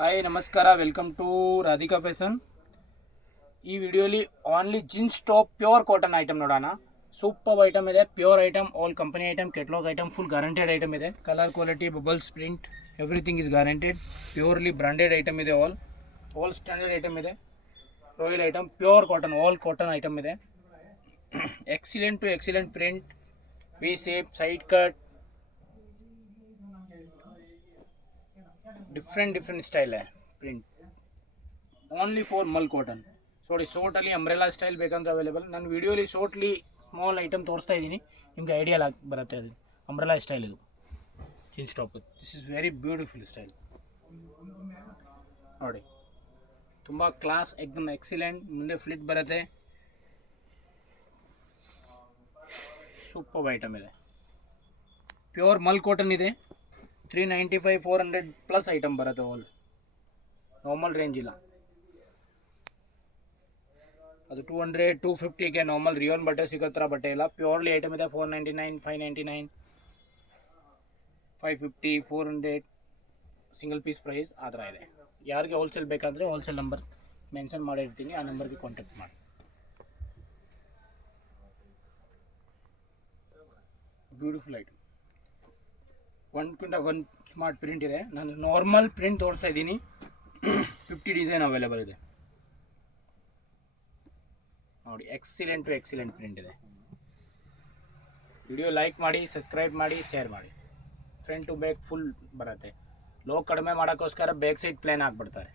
Hi ನಮಸ್ಕಾರ, welcome to Radhika Fashion. ಈ ವಿಡಿಯೋಲಿ only jeans top pure cotton item ನೋಡೋಣ. ಸೂಪರ್ ಐಟಮ್ ಇದೆ, pure item, all company item, catalogue item, full guaranteed item ಇದೆ. Colour quality, bubbles print, everything is guaranteed. Purely branded item ಇದೆ. All standard item ಇದೆ. Royal item, pure cotton, all cotton item ಇದೆ. Excellent to excellent print, V shape, side cut, different style है print only for mul cotton. So shortly umbrella style ಬೇಕಂದ್ರೆ available. ನಾನು ವಿಡಿಯೋಲಿ ಶೋರ್ಟ್ಲಿ small item ತೋರಿಸ್ತಾ ಇದ್ದೀನಿ, ನಿಮಗೆ idea ಬರುತ್ತೆ. ಅದು ಅಂಬ್ರೆಲಾ ಸ್ಟೈಲ್, ಇದು jeans top. This is very beautiful style ನೋಡಿ, ತುಂಬ ಕ್ಲಾಸ್, ಎಕ್ದಮ್ ಎಕ್ಸಿಲೆಂಟ್. ಮುಂದೆ ಫ್ಲಿಟ್ ಬರುತ್ತೆ, ಸೂಪರ್ ಐಟಮ್ ಇದೆ. ಪ್ಯೂರ್ ಮಲ್ ಕಾಟನ್ ಇದೆ. 395 400 ಪ್ಲಸ್ ಐಟಮ್ ಬರುತ್ತೆ. ಆಲ್ ನಾರ್ಮಲ್ ರೇಂಜ್ ಇಲ್ಲ, ಅದು 200 250ಗೆ ನಾರ್ಮಲ್ ರಿಯೋನ್ ಬಟ್ಟೆ ಸಿಗೋ ಥರ ಬಟ್ಟೆ ಇಲ್ಲ. ಪ್ಯೂರ್ಲಿ ಐಟಮ್ ಇದೆ. 499 599 550 400 ಸಿಂಗಲ್ ಪೀಸ್ ಪ್ರೈಸ್ ಆ ಥರ ಇದೆ. ಯಾರಿಗೆ ಹೋಲ್ಸೇಲ್ ಬೇಕಾದರೆ ಹೋಲ್ಸೇಲ್ ನಂಬರ್ ಮೆನ್ಷನ್ ಮಾಡಿರ್ತೀನಿ, ಆ ನಂಬರ್ಗೆ ಕಾಂಟ್ಯಾಕ್ಟ್ ಮಾಡಿ. ಬ್ಯೂಟಿಫುಲ್ ಐಟಮ್, ಒಂದು ಸ್ಮಾರ್ಟ್ ಪ್ರಿಂಟ್ ಇದೆ. ನಾನು ನಾರ್ಮಲ್ ಪ್ರಿಂಟ್ ತೋರಿಸ್ತಾ ಇದ್ದೀನಿ. 50 ಡಿಸೈನ್ ಅವೈಲೇಬಲ್ ಇದೆ ನೋಡಿ. ಎಕ್ಸಿಲೆಂಟ್ ಟು ಎಕ್ಸಿಲೆಂಟ್ ಪ್ರಿಂಟ್ ಇದೆ. ವಿಡಿಯೋ ಲೈಕ್ ಮಾಡಿ, ಸಬ್ಸ್ಕ್ರೈಬ್ ಮಾಡಿ, ಶೇರ್ ಮಾಡಿ. ಫ್ರಂಟ್ ಟು ಬ್ಯಾಕ್ ಫುಲ್ ಬರುತ್ತೆ. ಲೋ ಕಡಿಮೆ ಮಾಡೋಕ್ಕೋಸ್ಕರ ಬ್ಯಾಕ್ ಸೈಡ್ ಪ್ಲೇನ್ ಹಾಕ್ಬಿಡ್ತಾರೆ.